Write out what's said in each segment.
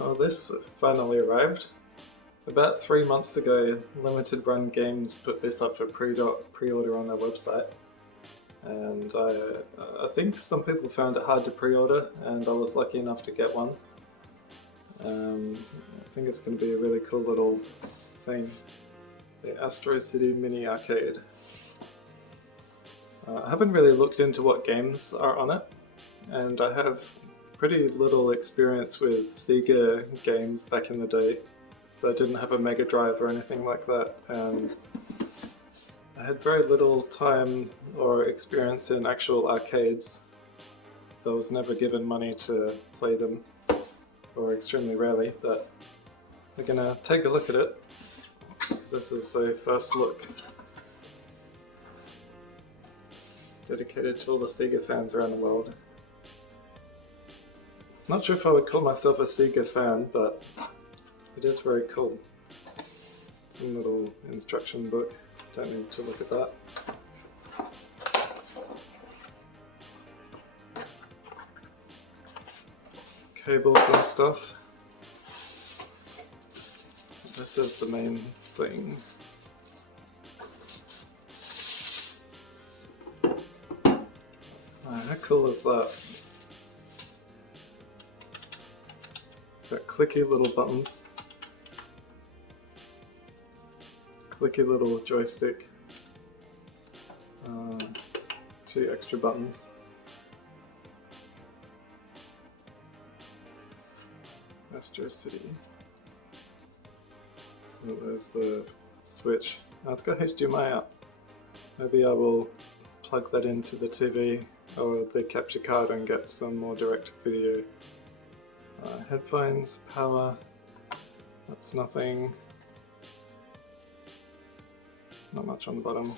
Oh, this finally arrived. About 3 months ago, Limited Run Games put this up for pre-order on their website. And I think some people found it hard to pre-order, and I was lucky enough to get one. I think it's going to be a really cool little thing. The Astro City Mini arcade. I haven't really looked into what games are on it, and I have pretty little experience with Sega games back in the day, so I didn't have a Mega Drive or anything like that, and I had very little time or experience in actual arcades, so I was never given money to play them, or extremely rarely, but we're gonna take a look at it, because this is a first look dedicated to all the Sega fans around the world. Not sure if I would call myself a Sega fan, but it is very cool. Some little instruction book, don't need to look at that. Cables and stuff. This is the main thing. How cool is that? It's got clicky little buttons. Clicky little joystick. 2 extra buttons. Astro City. So there's the switch. Oh, it's got HDMI out. Maybe I will plug that into the TV or the capture card and get some more direct video. Headphones, power, that's nothing. Not much on the bottom.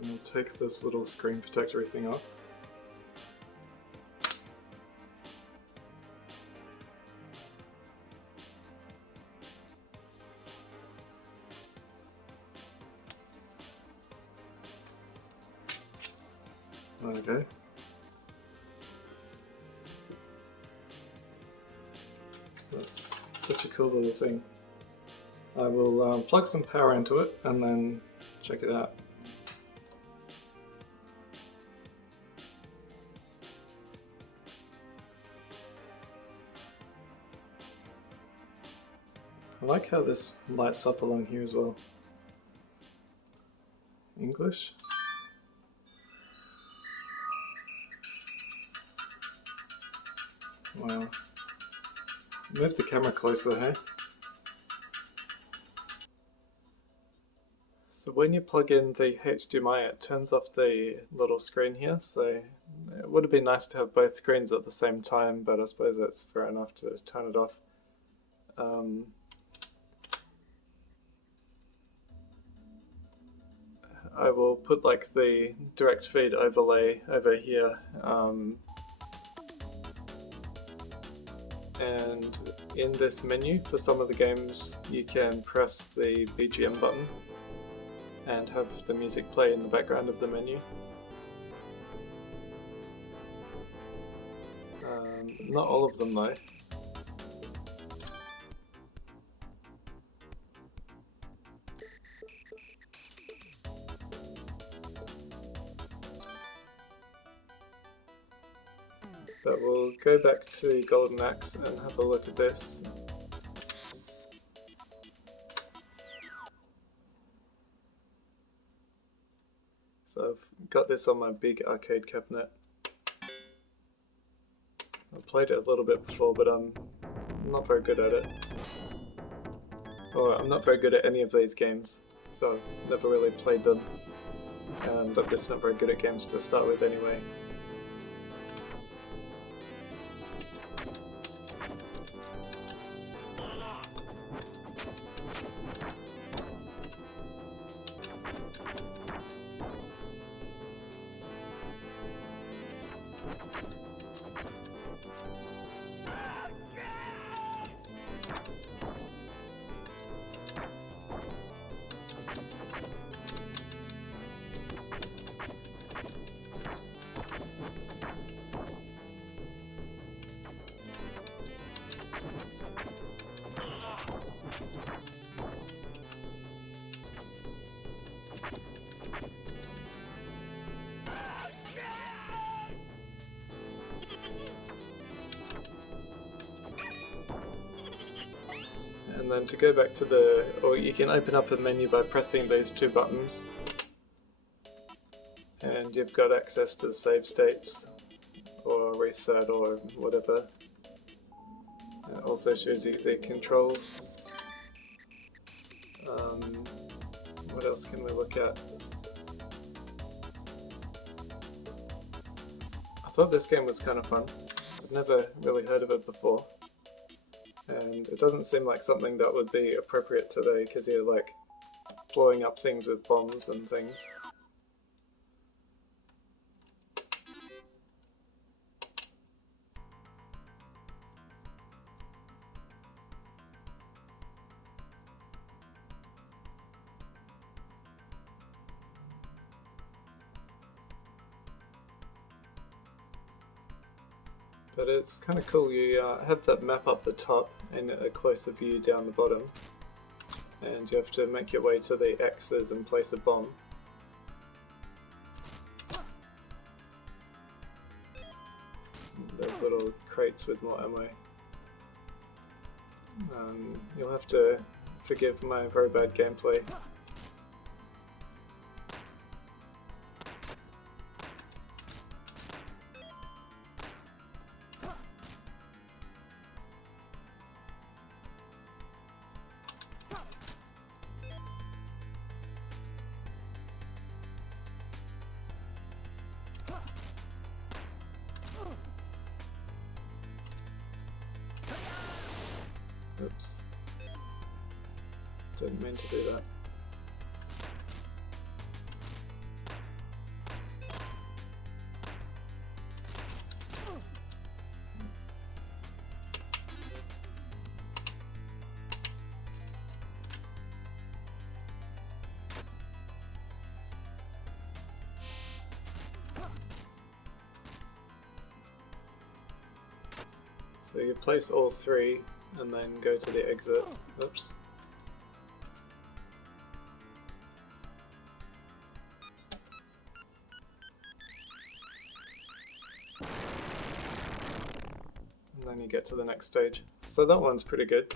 And we'll take this little screen protector thing off. Okay. That's such a cool little thing. I will plug some power into it and then check it out. I like how this lights up along here as well. English? Wow. Move the camera closer, hey? So when you plug in the HDMI, it turns off the little screen here, so it would have been nice to have both screens at the same time, but I suppose that's fair enough to turn it off. I will put like the direct feed overlay over here, and in this menu for some of the games you can press the BGM button and have the music play in the background of the menu. Not all of them though. But we'll go back to Golden Axe and have a look at this. So I've got this on my big arcade cabinet. I've played it a little bit before, but I'm not very good at it. Or I'm not very good at any of these games, so I've never really played them. And I'm just not very good at games to start with anyway. And then to go back to the, or you can open up a menu by pressing those two buttons, and you've got access to save states or reset or whatever. It also shows you the controls. What else can we look at? I thought this game was kind of fun. I've never really heard of it before. And it doesn't seem like something that would be appropriate today because you're like blowing up things with bombs and things. But it's kind of cool, you have that map up the top and a closer view down the bottom. And you have to make your way to the X's and place a bomb. There's little crates with more ammo. You'll have to forgive my very bad gameplay. Oops. Didn't mean to do that. So you place all three and then go to the exit. Oops. And then you get to the next stage. So that one's pretty good.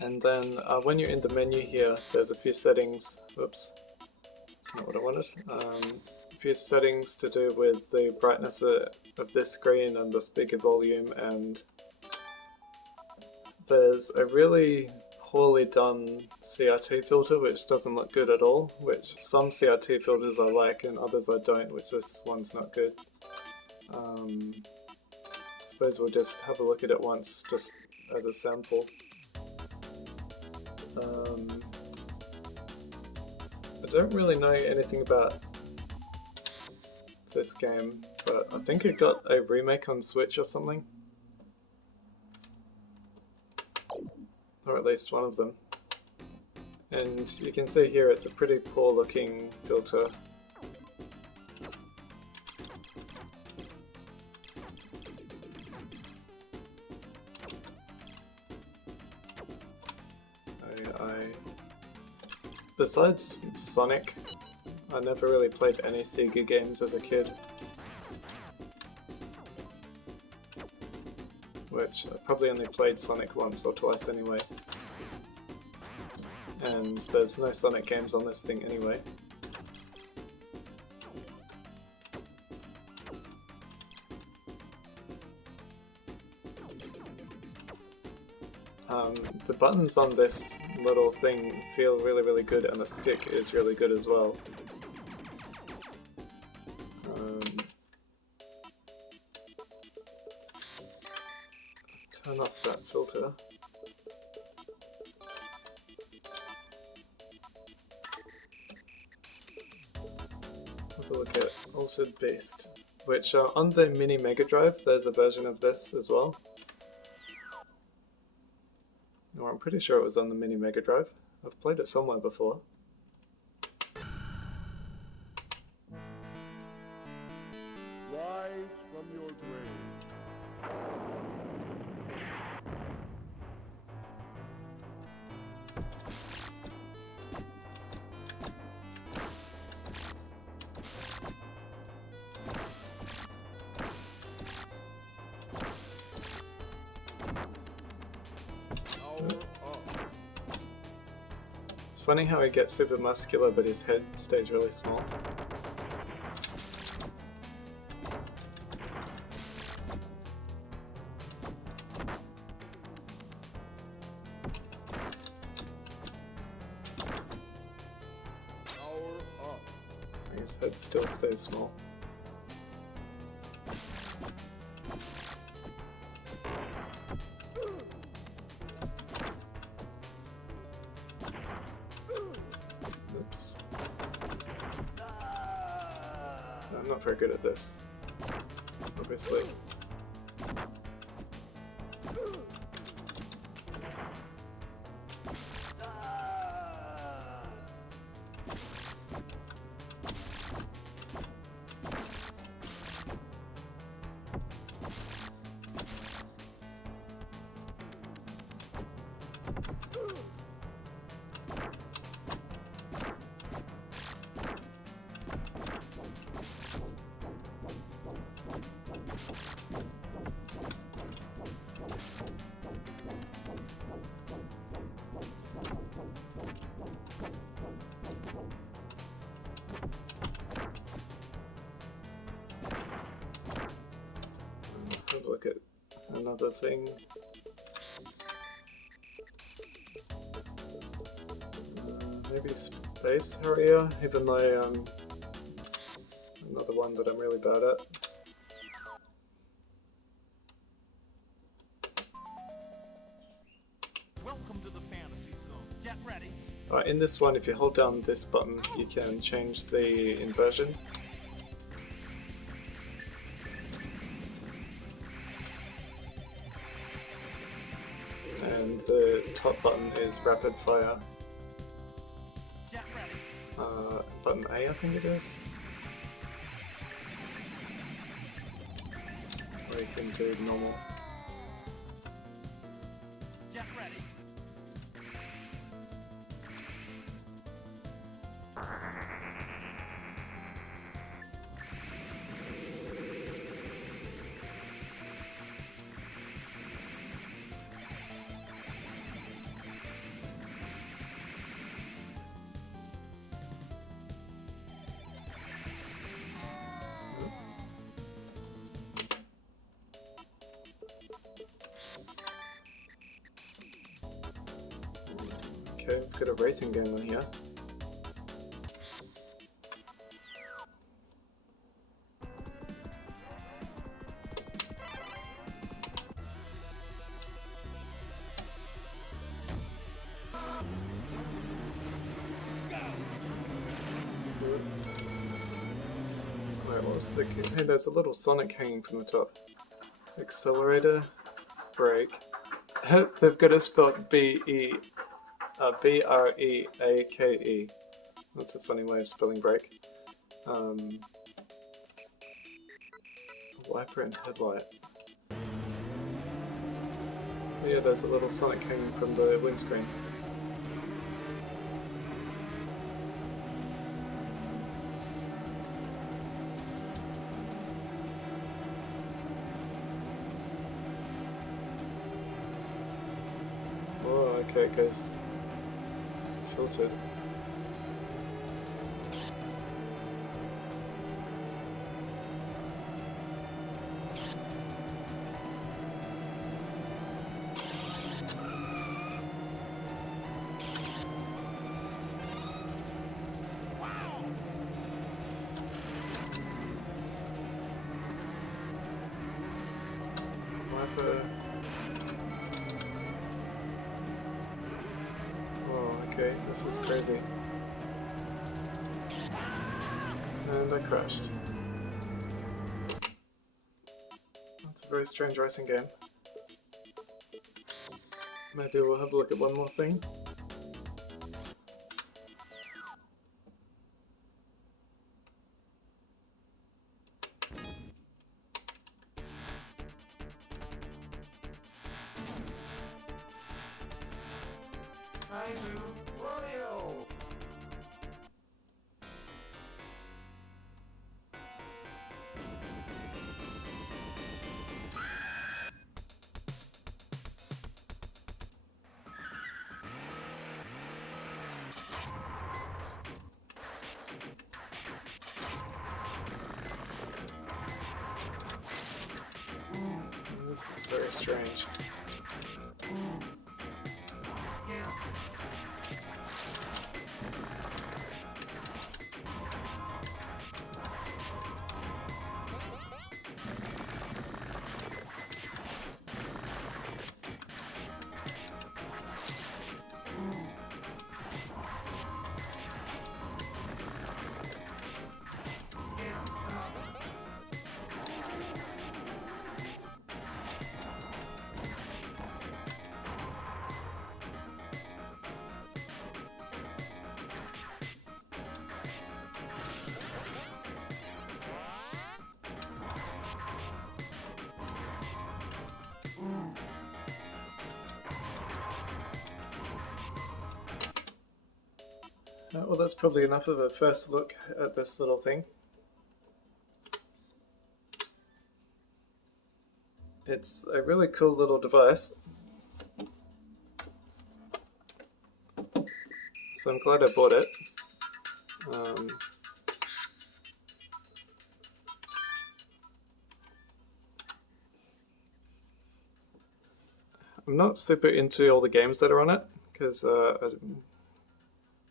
And then when you're in the menu here, there's a few settings. Oops. That's not what I wanted. A few settings to do with the brightness of this screen and the speaker volume, and there's a really poorly done CRT filter which doesn't look good at all, which some CRT filters I like and others I don't, which this one's not good. I suppose we'll just have a look at it once just as a sample. I don't really know anything about this game, but I think it got a remake on Switch or something. Or at least one of them. And you can see here it's a pretty poor looking filter. Besides Sonic, I never really played any Sega games as a kid. Which I probably only played Sonic once or twice anyway. And there's no Sonic games on this thing anyway. The buttons on this little thing feel really good, and the stick is really good as well. Turn off that filter. Have a look at Altered Beast, which on the Mini Mega Drive there's a version of this as well. Or I'm pretty sure it was on the Mini Mega Drive. I've played it somewhere before. Rise from your grave. funny how he gets super muscular but his head stays really small. Power up. His head still stays small. Oops. I'm not very good at this, obviously. Have a look at another thing. Maybe Space Harrier, even though another one that I'm really bad at. Welcome to the fantasy zone. Get ready. In this one, if you hold down this button, you can change the inversion. And the top button is rapid fire. Get ready. Button A, I think it is. Or you can do normal. Get ready. Okay, we've got a racing game on here. Wait, what was the... Hey, there's a little Sonic hanging from the top. Accelerator, brake. They've got it spelled B-R-E-A-K-E. That's a funny way of spelling brake. Wiper and headlight. Yeah, there's a little Sonic hanging from the windscreen. Oh, okay, it goes tilted. Wiper. Oh, okay, this is crazy. And I crashed. That's a very strange racing game. Maybe we'll have a look at one more thing. I do rodeo. Very strange. Well, that's probably enough of a first look at this little thing. It's a really cool little device. So I'm glad I bought it. I'm not super into all the games that are on it because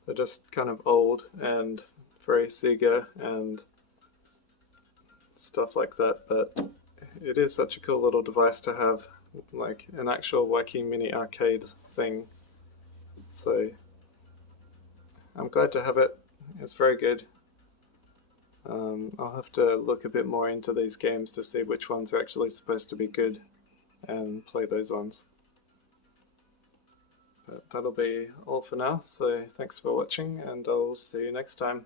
they're just kind of old and very Sega and stuff like that, but it is such a cool little device to have, like an actual wacky mini arcade thing. So I'm glad to have it. It's very good. I'll have to look a bit more into these games to see which ones are actually supposed to be good and play those ones. But that'll be all for now, so thanks for watching and I'll see you next time.